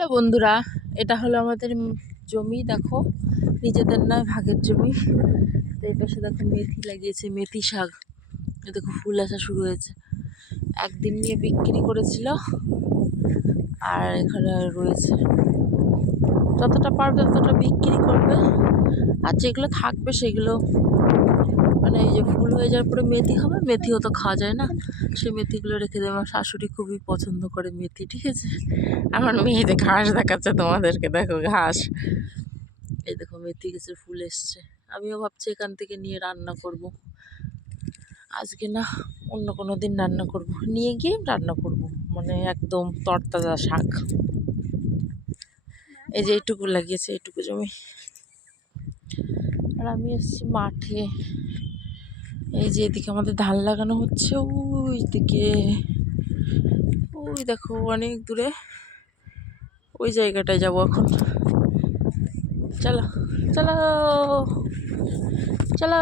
Hello বন্ধুরা, এটা হলো আমাদের জমি। দেখো, নিজেদের নয়, ভাগের জমি। তো এই পাশে দেখো মেথি লাগিয়েছে, মেথি শাক। এ দেখো ফুল আসা শুরু হয়েছে। একদিন নিয়ে বিক্রি করেছিল, আর এখানে রয়েছে। যতটা পারবে ততটা বিক্রি করবে, আর যেগুলো থাকবে সেগুলো মানে এই যে ফুল হয়ে যাওয়ার পরে মেথি হবে। মেথিও তো খাওয়া যায় না, সেই মেথিগুলো রেখে দেবে। আমার শাশুড়ি খুবই পছন্দ করে মেথি, ঠিক আছে। আমার মেয়ে যে ঘাস দেখাচ্ছে তোমাদেরকে, দেখো ঘাস। এই দেখো মেথি গাছের ফুল এসছে। আমিও ভাবছি এখান থেকে নিয়ে রান্না করব। আজকে না, অন্য কোনো দিন রান্না করব, নিয়ে গিয়ে রান্না করব। মানে একদম তরতাজা শাক। এই যে এইটুকু লাগিয়েছে, এইটুকু জমি। আর আমি এসেছি মাঠে। এই যে এদিকে আমাদের ধান লাগানো হচ্ছে, ওই দিকে, ওই দেখো অনেক দূরে, ওই জায়গাটায় যাবো এখন। চলো চলো চলো।